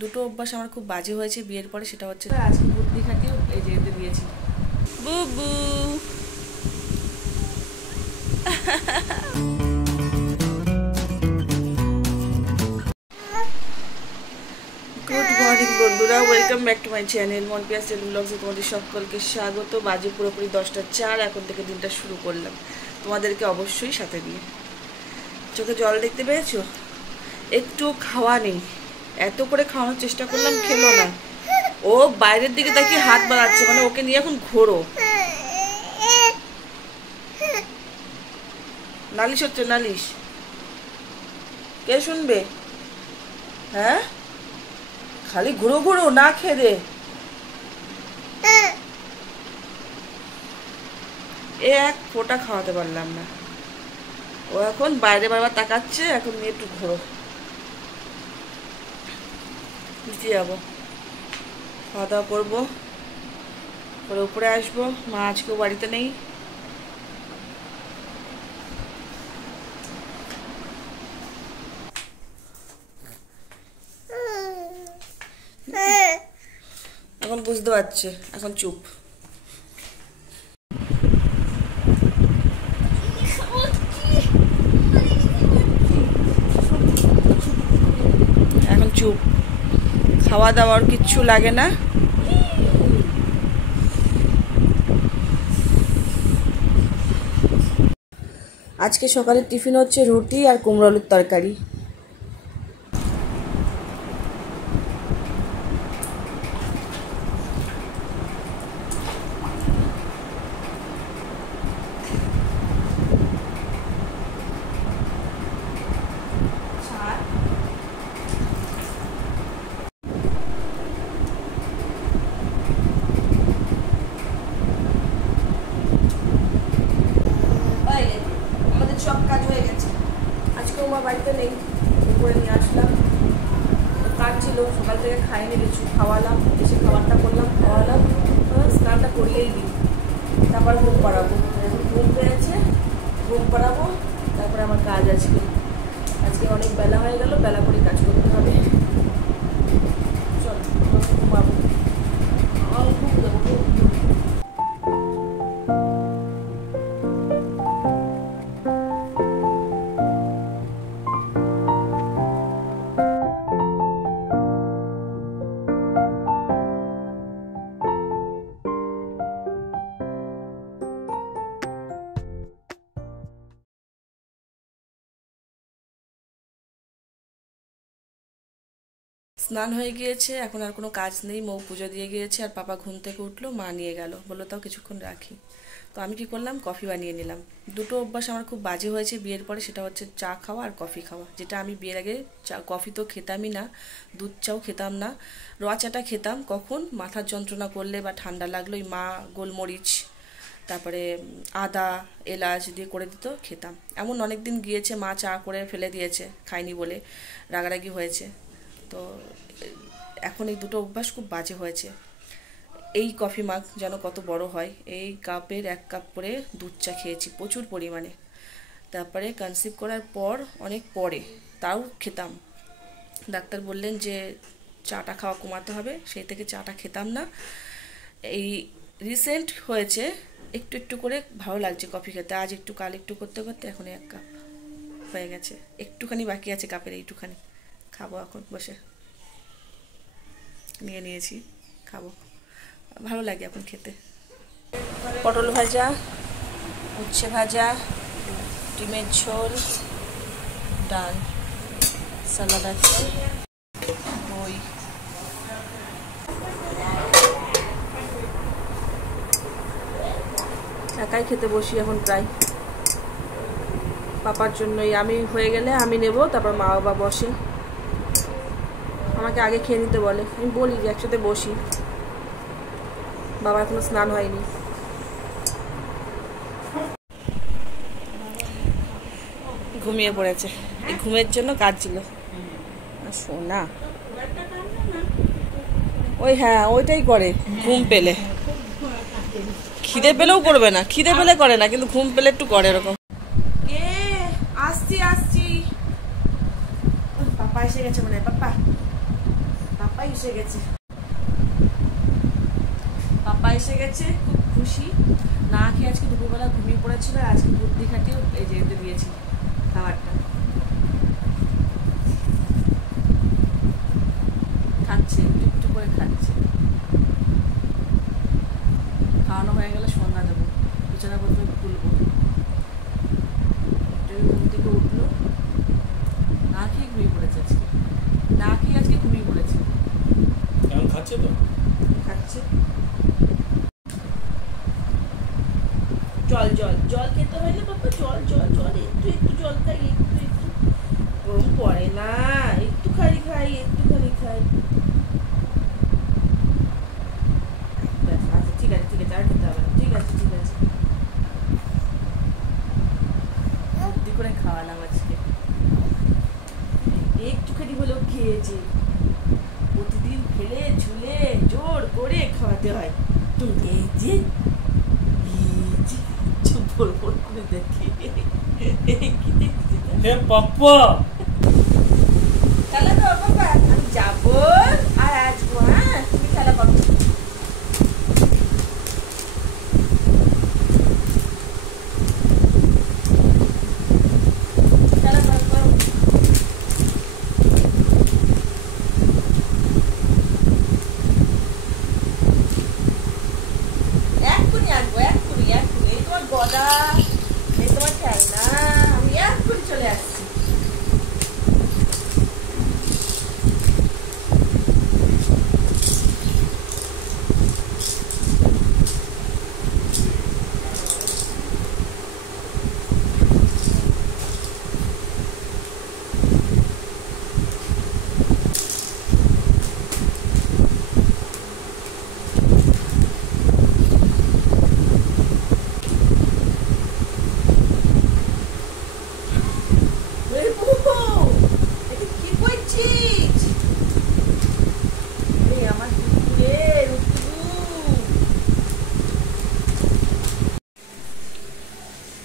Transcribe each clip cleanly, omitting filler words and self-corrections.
দুটো অভ্যাস আমার খুব বাজে হয়েছে বিয়ের পরে, সেটা হচ্ছে আজকে বুদ্ধি খাটিয়ে এই যে এতে দিয়েছি বুবু। গুড মর্নিং বন্ধুরা, welcome back to my channel মনপিয়াস টেলি ব্লগসে তোমাদের সকলকে স্বাগত। বাজে পুরোপুরি 10:04, এখন থেকে দিনটা শুরু করলাম তোমাদেরকে অবশ্যই সাথে নিয়ে। চোখে জল দেখতে পেয়েছো? একটু খাওয়া নেই, এত করে খাওয়ানোর চেষ্টা করলাম, খেলো না। ও বাইরের দিকে তাকিয়ে হাত বাড়াচ্ছে, মানে ওকে নিয়ে এখন ঘোরো। নালিশ হচ্ছে, নালিশ কে শুনবে? হ্যাঁ, খালি ঘুরো ঘুরো, না খেয়ে দে। এক ফোঁটা খাওয়াতে পারলাম না, ও এখন বাইরে বারবার তাকাচ্ছে, এখন নিয়ে একটু ঘোরো। নিচে যাবো, খাওয়া দাওয়া করবো, পরে উপরে আসবো। মা আজকেও বাড়িতে নেই। এখন বুঝতে পারছে, এখন চুপ। এখন চুপ, খাওয়া দাওয়ার কিচ্ছু লাগে না। আজকে সকালের টিফিন হচ্ছে রুটি আর কুমড়ো আলুর তরকারি। আমাদের সব কাজ হয়ে গেছে, আজকে আমার বাড়িতে নেই, উপরে নিয়ে আসলাম। কাজ ছিল, সকাল থেকে খাইনি কিছু, খাওয়ালাম, এসে খাবারটা করলাম, খাওয়ালাম, স্নানটা করিয়েই দিই, তারপর ঘুম পাড়াবো। এখন ঘুম পেয়েছে, ঘুম পাড়াবো, তারপরে আমার কাজ আজকে অনেক বেলা হয়ে গেল, বেলা করে কাজ করতে হবে। চল ঘুমাবো, ঘুম দেবো। স্নান হয়ে গিয়েছে, এখন আর কোনো কাজ নেই। মৌ পুজো দিয়ে গিয়েছে, আর পাপা ঘুম থেকে উঠলো, মা নিয়ে গেল, বললো তাও কিছুক্ষণ রাখি। তো আমি কি করলাম, কফি বানিয়ে নিলাম। দুটো অভ্যাস আমার খুব বাজে হয়েছে বিয়ের পরে, সেটা হচ্ছে চা খাওয়া আর কফি খাওয়া। যেটা আমি বিয়ের আগে কফি তো খেতামই না, দুধ চাও খেতাম না। র চাটা খেতাম কখন, মাথার যন্ত্রণা করলে বা ঠান্ডা লাগলোই মা গোলমরিচ, তারপরে আদা এলাচ দিয়ে করে দিত, খেতাম। এমন অনেক দিন গিয়েছে, মা চা করে ফেলে দিয়েছে, খাইনি বলে রাগারাগি হয়েছে। তো এখন এই দুটো অভ্যাস খুব বাজে হয়েছে। এই কফি মাগ যেন কত বড় হয়, এই কাপের 1 কাপ করে দুধ চা খেয়েছি প্রচুর পরিমাণে। তারপরে কনসিভ করার পর অনেক পরে তাও খেতাম। ডাক্তার বললেন যে চাটা খাওয়া কমাতে হবে, সেই থেকে চাটা খেতাম না। এই রিসেন্ট হয়েছে, একটু একটু করে ভালো লাগছে কফি খেতে, আজ একটু কাল একটু করতে করতে এখন 1 কাপ হয়ে গেছে। একটুখানি বাকি আছে কাপের, এইটুখানি খাবো এখন বসে, নিয়ে নিয়েছি, খাবো, ভালো লাগে এখন খেতে। পটল ভাজা, উচ্ছে ভাজা, ডিমের ঝোল, ডাল, সালাদ আছে, ওই একাই খেতে বসি এখন প্রায়। পাপার জন্যই, আমি হয়ে গেলে আমি নেব, তারপর মা বাবা বসে, আমাকে আগে খেয়ে নিতে বলে, আমি বলি যে একসাথে বসি। বাবার এখনো স্নান হয়নি। ঘুমিয়ে পড়েছে, এই ঘুমের জন্য কাঁদছিল। শোনা ওই, হ্যাঁ ওইটাই করে, ঘুম পেলে, খিদে পেলেও করবে না, খিদে পেলে করে না, কিন্তু ঘুম পেলে একটু করে এরকম। আসছি আসছি, পাপা এসে গেছে মনে হয়। পাপা পাপা এসে গেছে, পাপা এসে গেছে, খুব খুশি। না খেয়ে আজকে দুপুরবেলা ঘুমিয়ে পড়েছিল, আজকে বুদ্ধি খাটিয়ে এই যে দিয়েছি খাবারটা, খাচ্ছে, একটু করে খাচ্ছে। খাওয়ানো হয়ে গেলে সন্ধ্যা দেবো, বিছানা পত্র তুলবো। ঘুম থেকে উঠলো, না খেয়ে ঘুমিয়ে পড়েছে আজকে, না খেয়ে আজকে ঘুমিয়ে পড়েছে। এখন খাচ্ছে তো, খাচ্ছে। জল জল জল খেতে হয় না বাবা, জল জল জল, একটু একটু জল খাই, একটু একটু, গরম পড়ে না, একটুখানি খাই, একটুখানি খাই। আচ্ছা ঠিক আছে ঠিক আছে, আর খেতে হবে না, ঠিক আছে ঠিক আছে। বুদ্ধি করে খাওয়ালাম আজকে, একটুখানি হলেও খেয়েছে। প্রতিদিন ফেলে ঝুলে জোর করে খাওয়াতে হয়। এই যে চুপ করে দেখি কি দেখছি, হে পাপ্পা খেলা করো বাবা, আমি যাবো আর আসবো, হ্যাঁ তুমি খেলা করো। খেলা করো করো। এক্ষুনি আসবো, এক্ষুনি এক্ষুনি, এই তোমার গদা, এই তোমার খেলনা, আমি এক্ষুনি চলে আসছি।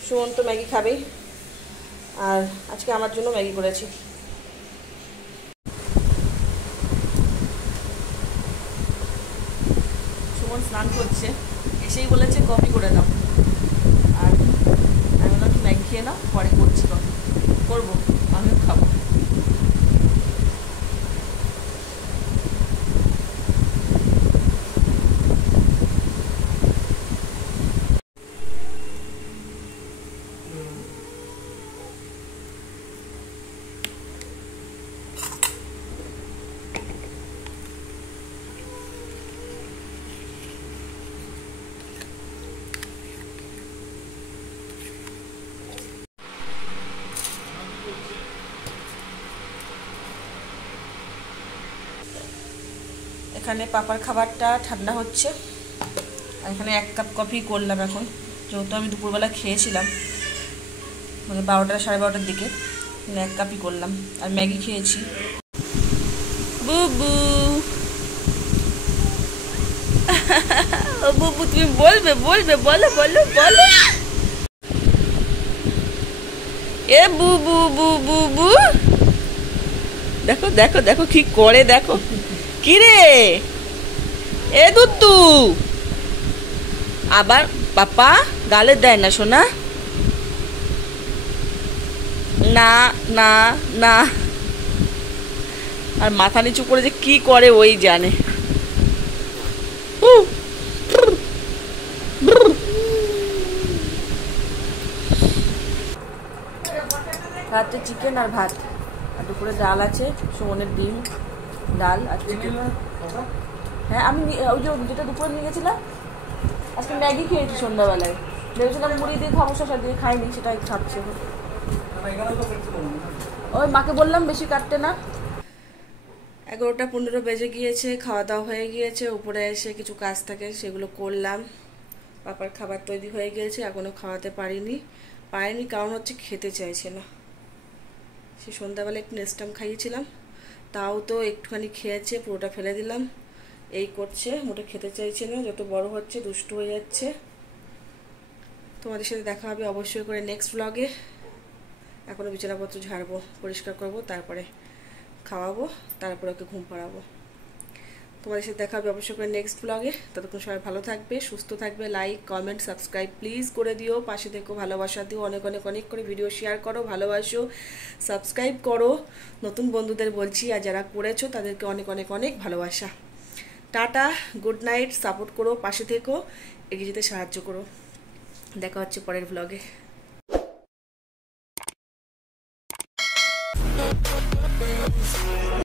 সুমন তো ম্যাগি খাবেই, আর আজকে আমার জন্য ম্যাগি করেছি। সুমন স্নান করছে, এসেই বলেছে কফি করে দাও, আর আমি বললাম ম্যাগি খেয়ে নাও, পরে করছি কফি, করবো, আমিও খাবো। এখানে পাপার খাবারটা ঠান্ডা হচ্ছে, আর এখানে 1 কাপ কফি করলাম এখন, যেহেতু আমি দুপুরবেলা খেয়েছিলাম, মানে 12টা 12:30টার দিকে, 1 কাপই করলাম, আর ম্যাগি খেয়েছি। বুবু ও বুবু, তুমি বলবে বলবে, বলো বলো বলো, এ বুবু বুবু বু, দেখো দেখো দেখো কি করে, দেখো কি রে, এ দুত্তু, আবার পাপা গালে দেয় না সোনা, না না না, আর মাথা নিচু করে যে কি করে ওই জানে। রাত্রে চিকেন আর ভাত, আর দুপুরে ডাল আছে, সুমনের ডিম, ডাল আর চিকেন। হ্যাঁ আমি ওই যে যেটা দুপুরে নিয়ে গেছিলাম, আজকে ম্যাগি খেয়েছি সন্ধ্যাবেলায়, ভেবেছিলাম মুড়ি দিয়ে খাবো, শসা দিয়ে খাইনি, সেটাই খাচ্ছে। ওই মাকে বললাম বেশি কাটতে না। 11টা 15 বেজে গিয়েছে, খাওয়া দাওয়া হয়ে গিয়েছে, উপরে এসে কিছু কাজ থাকে সেগুলো করলাম। পাপার খাবার তৈরি হয়ে গিয়েছে, এখনও খাওয়াতে পারিনি কারণ হচ্ছে খেতে চাইছে না। সে সন্ধ্যাবেলা একটু নেস্টাম খাইয়েছিলাম, তাও তো একটুখানি খেয়েছে, পুরোটা ফেলে দিলাম, এই করছে, মোটে খেতে চাইছে না, যত বড় হচ্ছে দুষ্টু হয়ে যাচ্ছে। তোমাদের সাথে দেখা হবে অবশ্যই করে নেক্সট ব্লগে। এখনও বিছানাপত্র ঝাড়বো, পরিষ্কার করব, তারপরে খাওয়াবো, তারপরে ওকে ঘুম পাড়াবো। তোমাদের সাথে দেখা হবে অবশ্যই করে নেক্সট ব্লগে। ততক্ষণ সবাই ভালো থাকবে, সুস্থ থাকবে। লাইক, কমেন্ট, সাবস্ক্রাইব প্লিজ করে দিও, পাশে থেকো, ভালোবাসা দিও, অনেক অনেক অনেক করে ভিডিও শেয়ার করো, ভালোবাসো, সাবস্ক্রাইব করো। নতুন বন্ধুদের বলছি, আর যারা করেছো তাদেরকে অনেক অনেক অনেক ভালোবাসা। টাটা, গুড নাইট, সাপোর্ট করো, পাশে থেকো, এগিয়ে যেতে সাহায্য করো। দেখা হচ্ছে পরের ব্লগে।